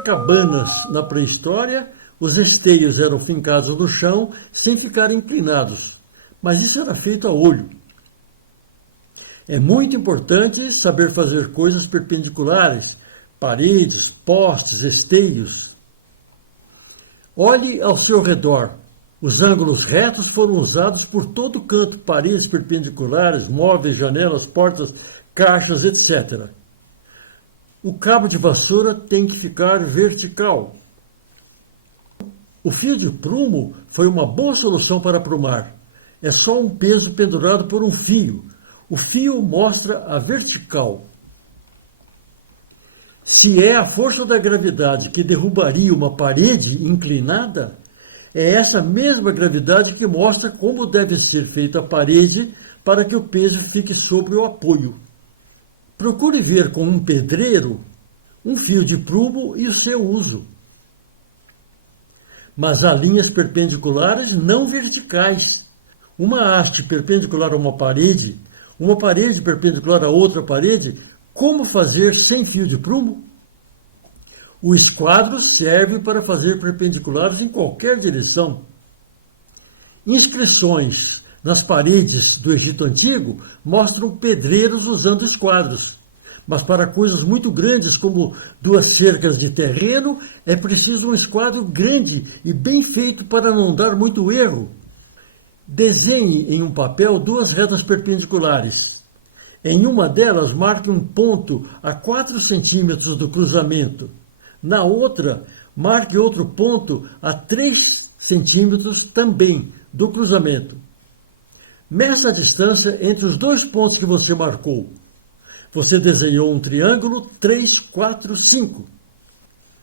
fazer cabanas na pré-história, os esteios eram fincados no chão sem ficarem inclinados, mas isso era feito a olho. É muito importante saber fazer coisas perpendiculares, paredes, postes, esteios. Olhe ao seu redor. Os ângulos retos foram usados por todo canto, paredes perpendiculares, móveis, janelas, portas, caixas, etc. O cabo de vassoura tem que ficar vertical. O fio de prumo foi uma boa solução para aprumar. É só um peso pendurado por um fio. O fio mostra a vertical. Se é a força da gravidade que derrubaria uma parede inclinada, é essa mesma gravidade que mostra como deve ser feita a parede para que o peso fique sobre o apoio. Procure ver com um pedreiro um fio de prumo e o seu uso. Mas há linhas perpendiculares não verticais. Uma haste perpendicular a uma parede perpendicular a outra parede, como fazer sem fio de prumo? O esquadro serve para fazer perpendiculares em qualquer direção. Inscrições nas paredes do Egito Antigo mostram pedreiros usando esquadros. Mas para coisas muito grandes, como 2 cercas de terreno, é preciso um esquadro grande e bem feito para não dar muito erro. Desenhe em um papel 2 retas perpendiculares. Em uma delas, marque um ponto a 4 centímetros do cruzamento. Na outra, marque outro ponto a 3 centímetros também do cruzamento. Meça a distância entre os 2 pontos que você marcou. Você desenhou um triângulo 3, 4, 5.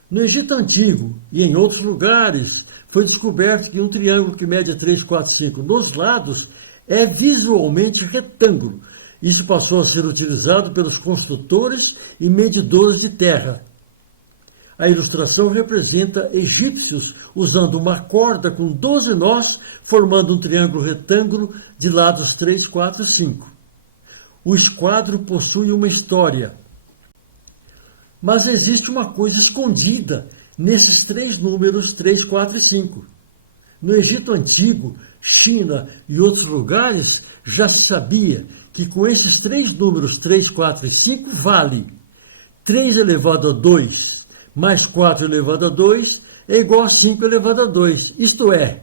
No Egito Antigo e em outros lugares, foi descoberto que um triângulo que mede 3, 4, 5 nos lados é visualmente retângulo. Isso passou a ser utilizado pelos construtores e medidores de terra. A ilustração representa egípcios usando uma corda com 12 nós, formando um triângulo retângulo de lados 3, 4, 5. O esquadro possui uma história. Mas existe uma coisa escondida nesses 3 números 3, 4 e 5. No Egito Antigo, China e outros lugares, já se sabia que com esses 3 números 3, 4 e 5 vale 3 elevado a 2 mais 4 elevado a 2 é igual a 5 elevado a 2. Isto é,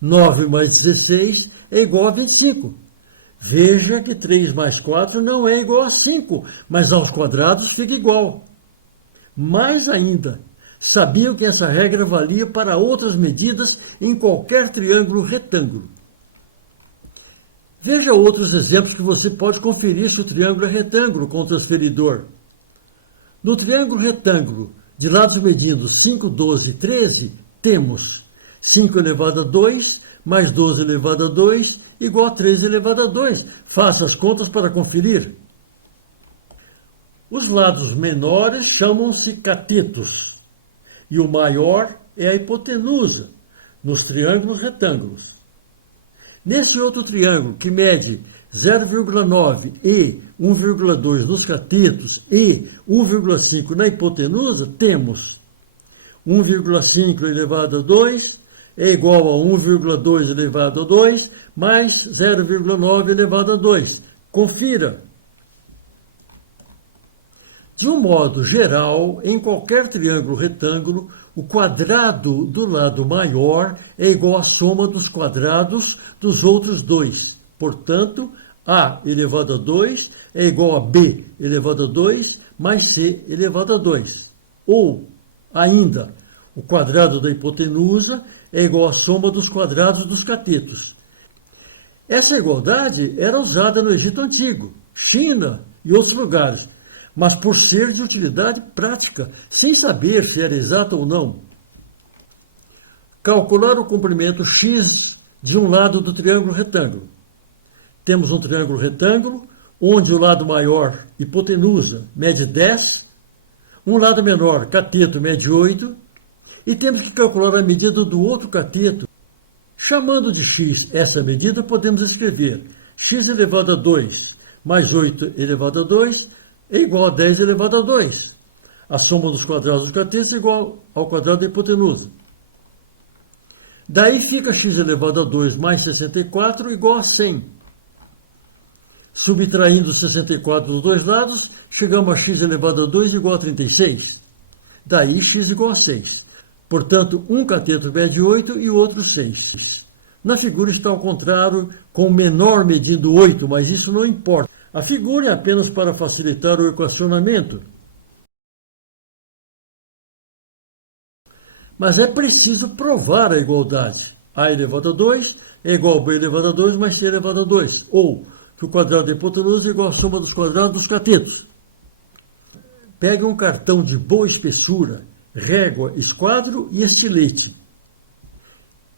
9 mais 16 é igual a 25. Veja que 3 mais 4 não é igual a 5, mas aos quadrados fica igual. Mais ainda, sabiam que essa regra valia para outras medidas em qualquer triângulo retângulo. Veja outros exemplos que você pode conferir se o triângulo é retângulo com o transferidor. No triângulo retângulo, de lados medindo 5, 12 e 13, temos 5 elevado a 2 mais 12 elevado a 2 igual a 13 elevado a 2. Faça as contas para conferir. Os lados menores chamam-se catetos e o maior é a hipotenusa, nos triângulos retângulos. Nesse outro triângulo, que mede 0,9 e 1,2 nos catetos e 1,5 na hipotenusa, temos 1,5 elevado a 2 é igual a 1,2 elevado a 2 mais 0,9 elevado a 2. Confira. De um modo geral, em qualquer triângulo retângulo, o quadrado do lado maior é igual à soma dos quadrados dos outros 2. Portanto, A elevado a 2 é igual a B elevado a 2 mais C elevado a 2. Ou, ainda, o quadrado da hipotenusa é igual à soma dos quadrados dos catetos. Essa igualdade era usada no Egito Antigo, China e outros lugares, mas por ser de utilidade prática, sem saber se era exata ou não. Calcular o comprimento x de um lado do triângulo retângulo. Temos um triângulo retângulo, onde o lado maior, hipotenusa, mede 10, um lado menor, cateto, mede 8, e temos que calcular a medida do outro cateto. Chamando de x essa medida, podemos escrever x elevado a 2 mais 8 elevado a 2 é igual a 10 elevado a 2. A soma dos quadrados dos catetos é igual ao quadrado da hipotenusa. Daí fica x elevado a 2 mais 64 igual a 100. Subtraindo 64 dos dois lados, chegamos a x elevado a 2 igual a 36. Daí x igual a 6. Portanto, um cateto mede 8 e o outro 6. Na figura está ao contrário, com o menor medindo 8, mas isso não importa. A figura é apenas para facilitar o equacionamento. Mas é preciso provar a igualdade. A elevado a 2 é igual a b elevado a 2 mais c elevado a 2. Ou que o quadrado da hipotenusa é igual à soma dos quadrados dos catetos. Pegue um cartão de boa espessura, régua, esquadro e estilete.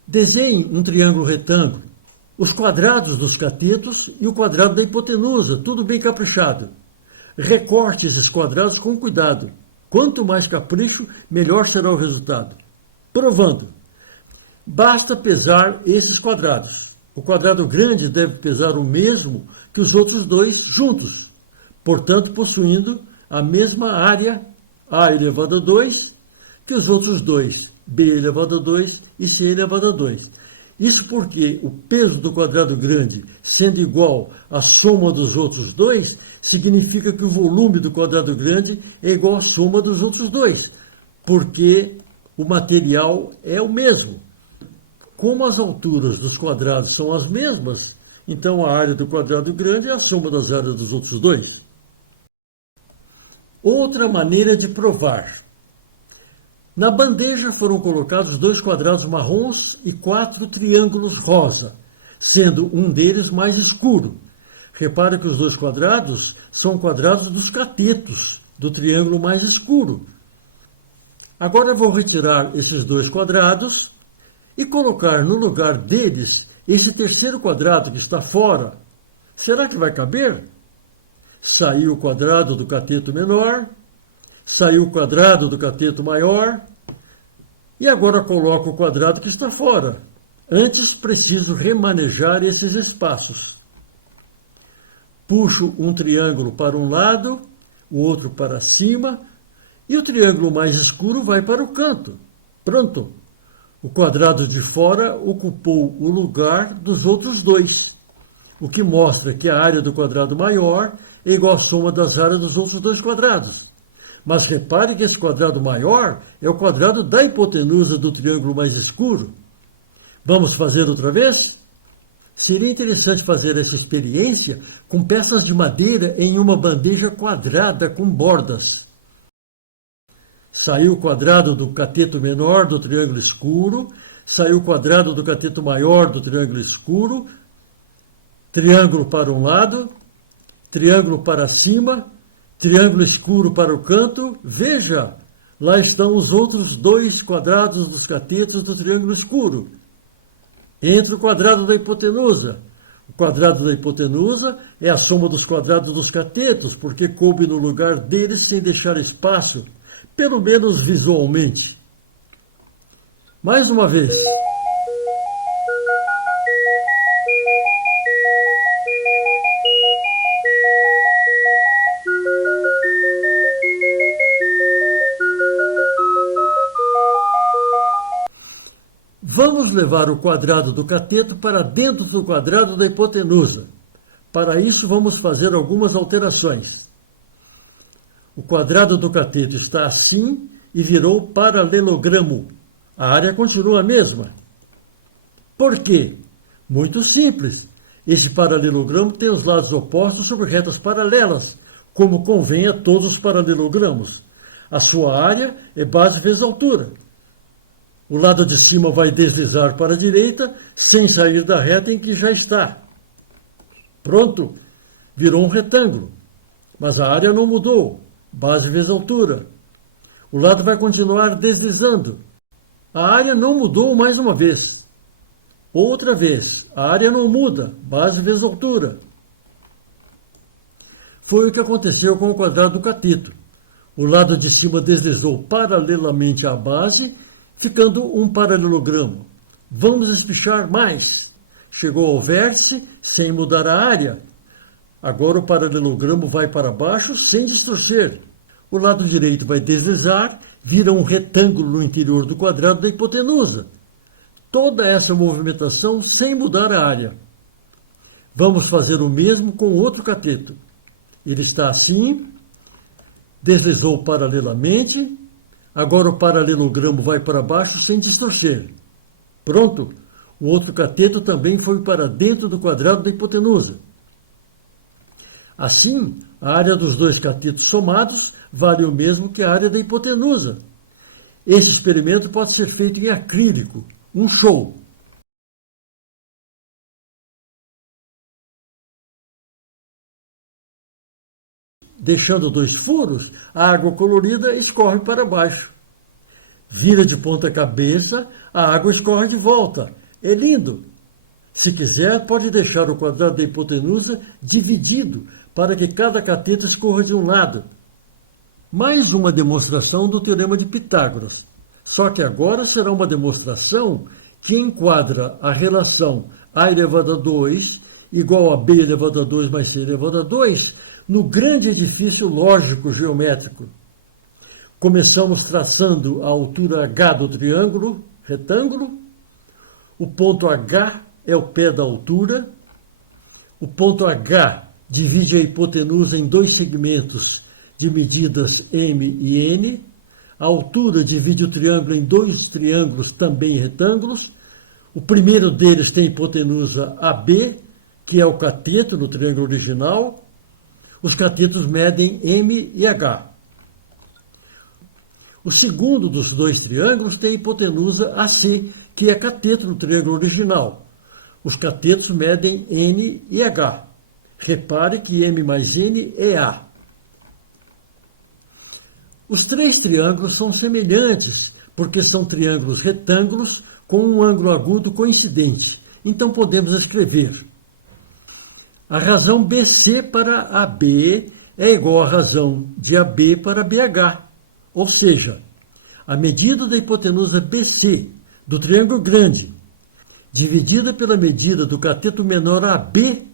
Desenhe um triângulo retângulo, os quadrados dos catetos e o quadrado da hipotenusa, tudo bem caprichado. Recorte esses quadrados com cuidado. Quanto mais capricho, melhor será o resultado. Provando. Basta pesar esses quadrados. O quadrado grande deve pesar o mesmo que os outros dois juntos, portanto, possuindo a mesma área, a elevado a 2, que os outros dois, b elevado a 2 e c elevado a 2. Isso porque o peso do quadrado grande, sendo igual à soma dos outros dois, significa que o volume do quadrado grande é igual à soma dos outros dois, porque o material é o mesmo. Como as alturas dos quadrados são as mesmas, então a área do quadrado grande é a soma das áreas dos outros dois. Outra maneira de provar. Na bandeja foram colocados 2 quadrados marrons e 4 triângulos rosa, sendo um deles mais escuro. Repare que os 2 quadrados são quadrados dos catetos, do triângulo mais escuro. Agora eu vou retirar esses 2 quadrados e colocar no lugar deles esse terceiro quadrado que está fora. Será que vai caber? Saiu o quadrado do cateto menor, saiu o quadrado do cateto maior, e agora coloco o quadrado que está fora. Antes preciso remanejar esses espaços. Puxo um triângulo para um lado, o outro para cima, e o triângulo mais escuro vai para o canto. Pronto! O quadrado de fora ocupou o lugar dos outros dois, o que mostra que a área do quadrado maior é igual à soma das áreas dos outros 2 quadrados. Mas repare que esse quadrado maior é o quadrado da hipotenusa do triângulo mais escuro. Vamos fazer outra vez? Seria interessante fazer essa experiência com peças de madeira em uma bandeja quadrada com bordas. Saiu o quadrado do cateto menor do triângulo escuro, saiu o quadrado do cateto maior do triângulo escuro, triângulo para um lado, triângulo para cima, triângulo escuro para o canto. Veja, lá estão os outros 2 quadrados dos catetos do triângulo escuro. Entre o quadrado da hipotenusa. O quadrado da hipotenusa é a soma dos quadrados dos catetos, porque coube no lugar deles sem deixar espaço, pelo menos visualmente. Mais uma vez. Vamos levar o quadrado do cateto para dentro do quadrado da hipotenusa. Para isso, vamos fazer algumas alterações. O quadrado do cateto está assim e virou paralelogramo. A área continua a mesma. Por quê? Muito simples. Esse paralelogramo tem os lados opostos sobre retas paralelas, como convém a todos os paralelogramos. A sua área é base vezes altura. O lado de cima vai deslizar para a direita, sem sair da reta em que já está. Pronto, virou um retângulo. Mas a área não mudou, base vezes altura. O lado vai continuar deslizando. A área não mudou mais uma vez. Outra vez, a área não muda, base vezes altura. Foi o que aconteceu com o quadrado do cateto. O lado de cima deslizou paralelamente à base, ficando um paralelogramo. Vamos espichar mais. Chegou ao vértice sem mudar a área. Agora o paralelogramo vai para baixo sem distorcer. o lado direito vai deslizar, vira um retângulo no interior do quadrado da hipotenusa. Toda essa movimentação sem mudar a área. Vamos fazer o mesmo com outro cateto. Ele está assim, deslizou paralelamente, agora o paralelogramo vai para baixo sem distorcer. Pronto, o outro cateto também foi para dentro do quadrado da hipotenusa. Assim, a área dos dois catetos somados vale o mesmo que a área da hipotenusa. Esse experimento pode ser feito em acrílico, um show. Deixando dois furos, a água colorida escorre para baixo. Vira de ponta cabeça, a água escorre de volta. É lindo. Se quiser, pode deixar o quadrado da hipotenusa dividido para que cada cateto escorra de um lado. Mais uma demonstração do Teorema de Pitágoras. Só que agora será uma demonstração que enquadra a relação a elevado a 2 igual a b elevado a 2 mais c elevado a 2 no grande edifício lógico geométrico. Começamos traçando a altura h do triângulo retângulo. O ponto H é o pé da altura. O ponto H divide a hipotenusa em dois segmentos de medidas M e N. A altura divide o triângulo em dois triângulos também retângulos. O primeiro deles tem hipotenusa AB, que é o cateto no triângulo original. Os catetos medem M e H. O segundo dos dois triângulos tem hipotenusa AC, que é cateto no triângulo original. Os catetos medem N e H. Repare que M mais N é A. Os três triângulos são semelhantes, porque são triângulos retângulos com um ângulo agudo coincidente. Então podemos escrever: a razão BC para AB é igual à razão de AB para BH. Ou seja, a medida da hipotenusa BC do triângulo grande, dividida pela medida do cateto menor AB,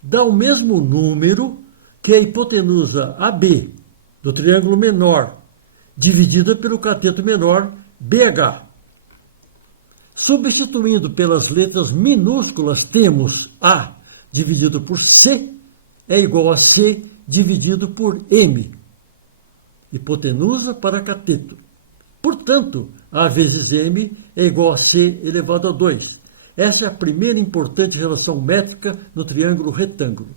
dá o mesmo número que a hipotenusa AB do triângulo menor, dividida pelo cateto menor BH. Substituindo pelas letras minúsculas, temos A dividido por C é igual a C dividido por M. Hipotenusa para cateto. Portanto, A vezes M é igual a C elevado a 2. Essa é a primeira importante relação métrica no triângulo retângulo.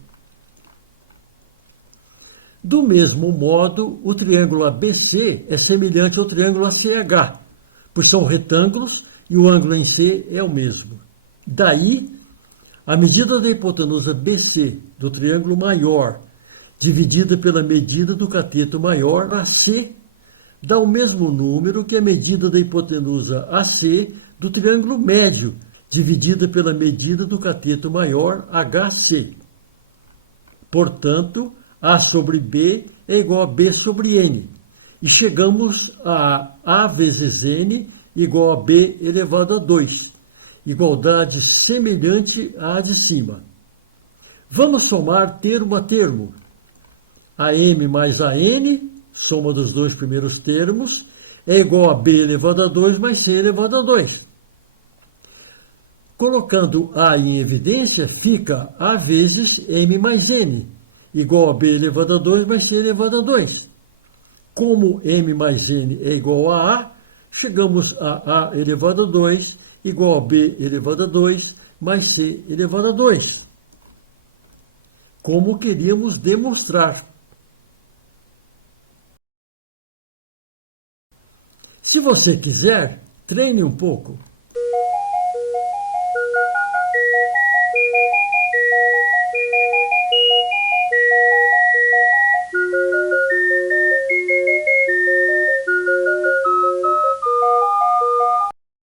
Do mesmo modo, o triângulo ABC é semelhante ao triângulo ACH, pois são retângulos e o ângulo em C é o mesmo. Daí, a medida da hipotenusa BC do triângulo maior, dividida pela medida do cateto maior AC, dá o mesmo número que a medida da hipotenusa AC do triângulo médio, dividida pela medida do cateto maior HC. Portanto, A sobre B é igual a B sobre N. E chegamos a A vezes N igual a B elevado a 2. Igualdade semelhante à de cima. Vamos somar termo a termo. AM mais AN, soma dos dois primeiros termos, é igual a B elevado a 2 mais C elevado a 2. Colocando A em evidência, fica A vezes M mais N, igual a B elevado a 2 mais C elevado a 2. Como M mais N é igual a A, chegamos a A elevado a 2 igual a B elevado a 2 mais C elevado a 2. Como queríamos demonstrar. Se você quiser, treine um pouco.